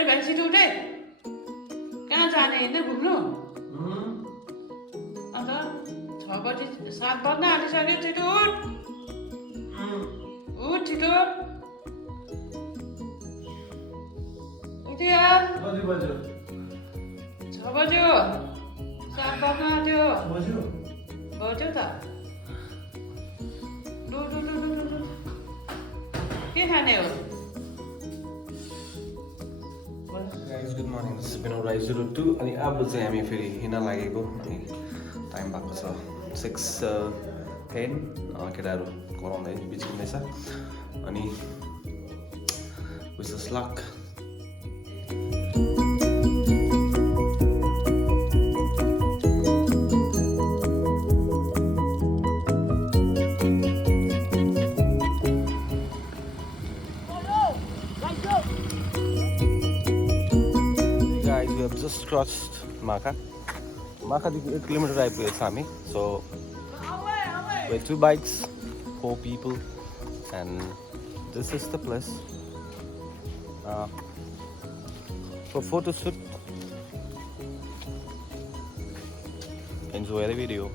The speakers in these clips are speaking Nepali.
ए भाइ छिटो उठे कहाँ जाने होइन घुम्नु अन्त 6 बजी 7 बज्न आँटिसक्यो छिटो उठ छिटो उठ यार कति बज्यो 6 बज्यो 7 बज्न आँट्यो बज्यो बज्यो त लु के खाने हो Guys, good morning. This has been our Rise 02 अनि अब चाहिँ हामी फेरि हिँड्न लागेको अनि टाइम भएको छ 6:10 केटाहरू कराउँदै बिच्किँदैछ अनि wish us lock We have just crossed Makha. Makha 8 kilometers आइपुगेको छ हामी. So we have 2 bikes, 4 people, and this is the place for photo shoot. Enjoy the video.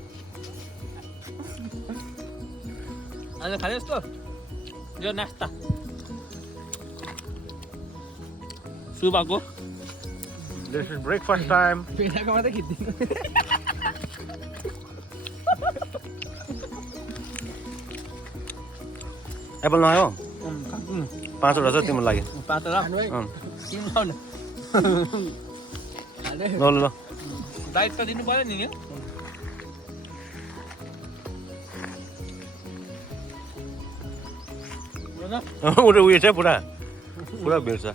आज खाने जस्तो यो नास्ता सुबाको This is breakfast time. पेटाको मात्रै खिच्दिनु एप्पल नआयो 5 वटा छ तिम्रो लागि. 5 वटा तिमी खाऊ न ल डाइट त दिनु पर्यो नि उठे उयो छ पुरा भिड छ.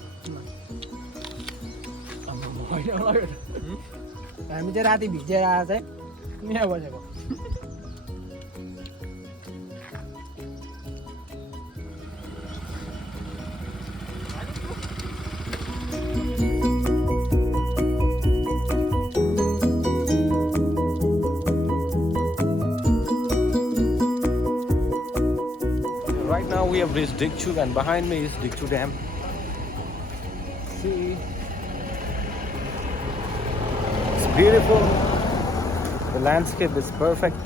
हामी चाहिँ राति भिजेर आएर चाहिँ यहाँ बसेको Right now we have reached Dikchu and behind me is Dikchu Dam. See, it's beautiful. The landscape is perfect.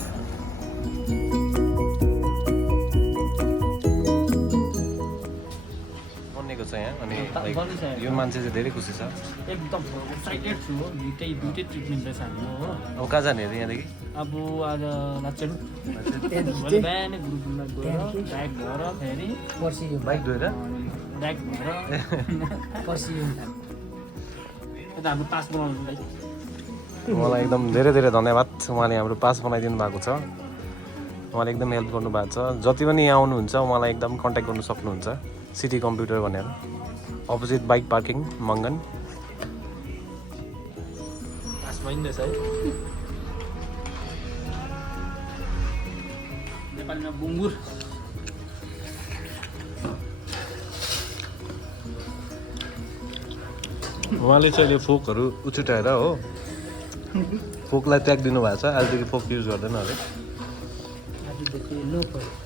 बन्नेको छ यहाँ अनि यो मान्छे चाहिँ धेरै खुसी छ. एकदम एक्साइटेड छु हो दुइटै ट्रिटमेन्ट रहेछ हाम्रो हो अब कहाँ जाने अरे यहाँदेखि? अब आज लाचन भोलि बिहानै ग्रुपमा गएर ब्याग भएर फेरि पर्सि बाइक धोएर ब्याग भएर पर्सि यता हाम्रो पास बनाउनुलाई उहाँलाई एकदम धेरै धेरै धन्यवाद. उहाँले हाम्रो पास बनाइदिनु भएको छ. उहाँले एकदम हेल्प गर्नुभएको छ. जति पनि यहाँ आउनुहुन्छ उहाँलाई एकदम कन्ट्याक्ट गर्नु सक्नुहुन्छ. सिटी कम्प्युटर भनेर opposite bike parking Mangan. Pass भइँदैछ है नेपालीमा बुङ्गुर उहाँले चाहिँ अहिले फोकहरू उछुटाएर हो फोकलाई त्याग दिनुभएको छ. आजदेखि फोक युज गर्दैन अरे.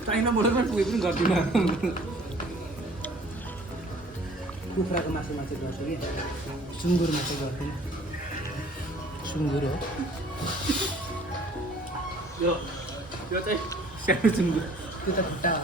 चाइना बोर्डरमा पुगे पनि गर्दिनँ कुखुराको मासुमा चाहिँ गर्छु कि सुँगुरमा चाहिँ गर्दैन सुँगुर हो यो चाहिँ सानो सुँगुर त्यो त खुट्टा हो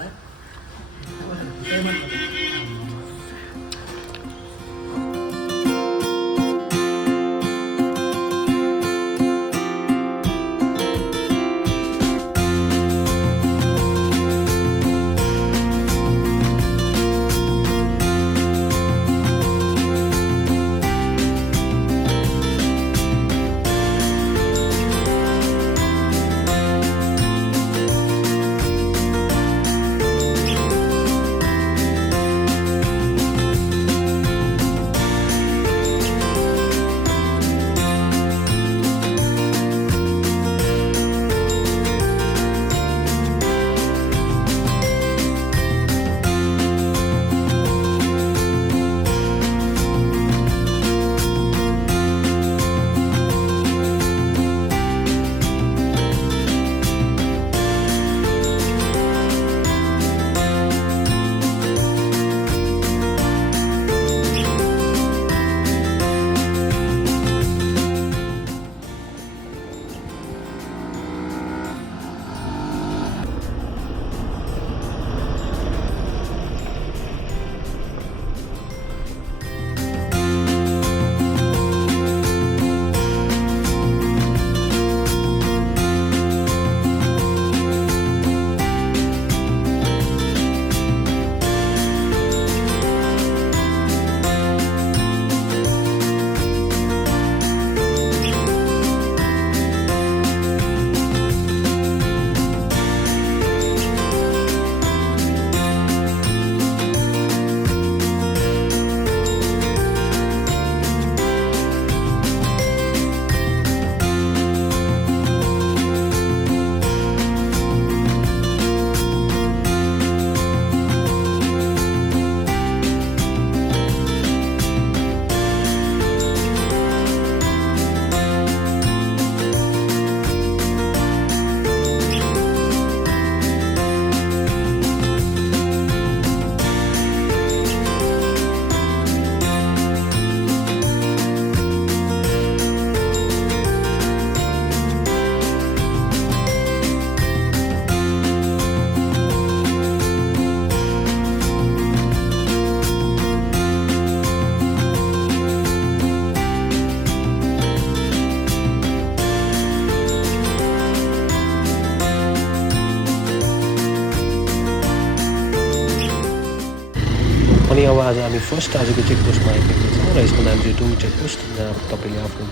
आज हामी फर्स्ट आजको चेकपोस्टमा आइपुगेको छौँ र यसको नाम चाहिँ टुङ चेकपोस्ट, जहाँ तपाईँले आफ्नो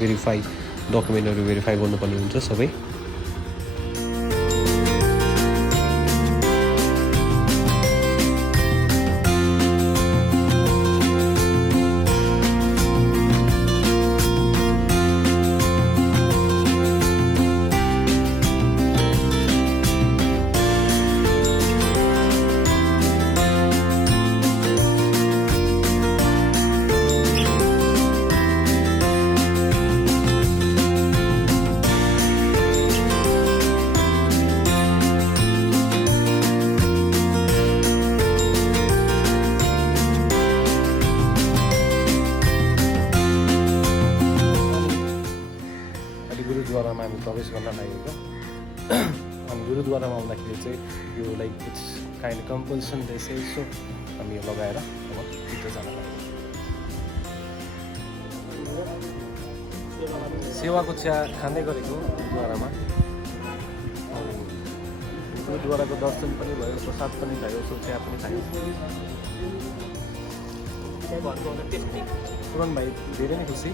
डकुमेन्टहरू भेरिफाई गर्नुपर्ने हुन्छ सबै। गुरुद्वारामा हामी प्रवेश गर्न लागेको। हामी गुरुद्वारामा आउँदाखेरि चाहिँ यो लाइक इट्स काइन्ड कम्पल्सन रहेछ, सो हामी यो लगाएर अब भित्र जान लागेको। सेवाको चिया खाँदै गरेको गुरुद्वारामा। गुरुद्वाराको दर्शन पनि भयो, प्रसाद पनि खायो, सो चिया पनि खायो। पुरन भाइ धेरै नै खुसी।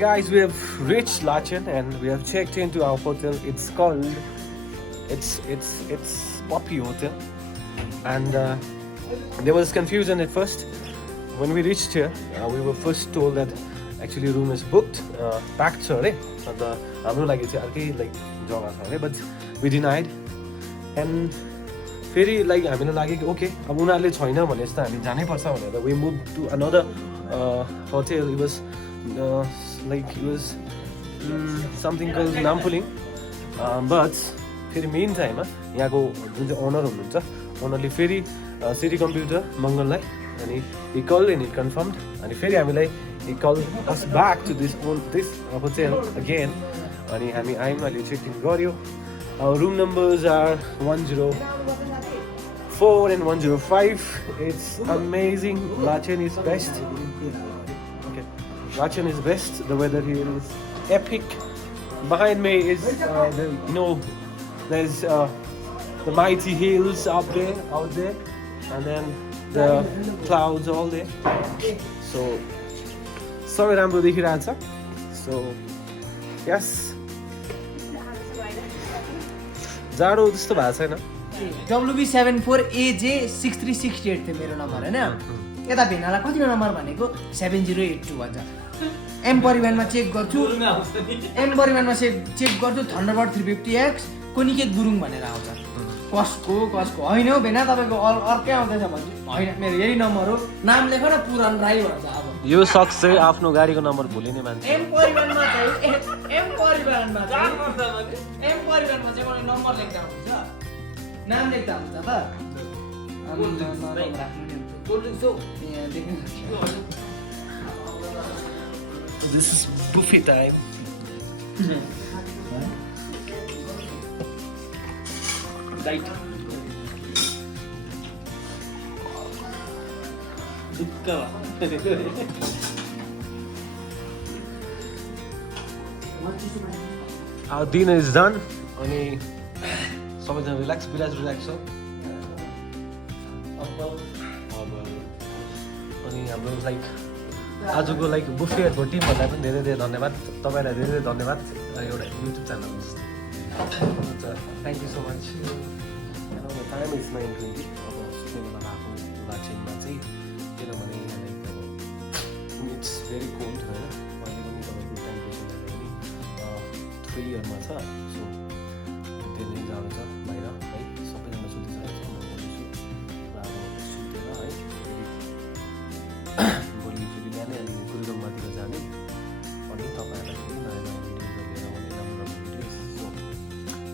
Guys, we have reached Lachen and we have checked into our hotel. It's called it's Poppy Hotel, and there was confusion at first when we reached here. We were first told that actually room is booked, packed sorry, and हाम्रो लागि चाहिँ अर्कै लाइक जग्गा छ अरे, but we denied. And फेरि लाइक हामीलाई लाग्यो कि ओके अब उनीहरूले छैन भने जस्तो हामी जानै पर्छ भनेर we moved to another hotel. It was like it was something called Nampuling, but फेरि मेन टाइममा यहाँको जुन चाहिँ ओनर हुनुहुन्छ ओनरले फेरि सिटी कम्प्युटर मङ्गललाई अनि he called and he confirmed अनि फेरि हामीलाई he called us back to this hotel again अनि हामी आयौँ अहिले चेक इन गऱ्यो. Our room numbers are 104 and 105. It's amazing. Lachen is best. Okay, Lachen is best. The weather here is epic. Behind me is there's the mighty hills out there, and then the clouds all there. So राम्रो देखिरहेछ. So yes. जाडो त्यस्तो भएको छैन. WB74AJ6368 थियो मेरो नम्बर हैन. यता भेनालाई कति नम्बर भनेको 7082 भन्छ. एम परिवारमा चेक गर्छु. एम परिवारमा चेक गर्छु थन्डरबर्ड 350X कोनिकेत गुरुङ भनेर आउँछ. कसको होइन हौ भेना तपाईँको अर्कै आउँदैछ भन्छु होइन मेरो यही नम्बर हो नाम लेख न पुरान राई भन्छ अब यो सक्स चाहिँ आफ्नो गाडीको नम्बर भुलिने मान्छे एम परिवारमा चाहिँ एम परिवारमा चाहिँ मैले नम्बर लेख्दा हुन्छ नाम लेख्दा हुन्छ त This is buffet time. Right. Our dinner is done. अनि सबैजना रिल्याक्स छ अनि हाम्रो लाइक आजको लाइक बुफेहरूको टिमहरूलाई पनि धेरै धेरै धन्यवाद तपाईँलाई धेरै धेरै धन्यवाद एउटा युट्युब च्यानल हुन्छ thank you so much time is 9:20 अब सुत्ने बेला भएको लाचेनमा चाहिँ किनभने यहाँ लाइक अब इट्स भेरी कोल्ड होइन अहिले पनि तपाईँको टेम्परेचर पनि 3 इयरमा छ सो त्यो नै जाडो छ बाहिर है सबैजना सुतिसकेको छ म गर्दैछु र अब सुतेर है भोलि फेरि बिहानै अनि गुरुडोङमातिर जाने अनि तपाईँहरूलाई फेरि नयाँ नयाँ भिडियोजहरू लिएर आउने राम्रो राम्रो भिडियोज सो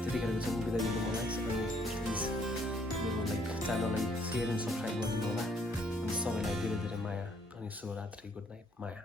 त्यतिखेरको चाहिँ बिदा दिनु मलाई अनि प्लिज मेरो लाइक च्यानललाई सेयर एन्ड सब्सक्राइब गरिदिनु होला अनि सबैलाई धेरै धेरै माया अनि शुभरात्रि गुड नाइट माया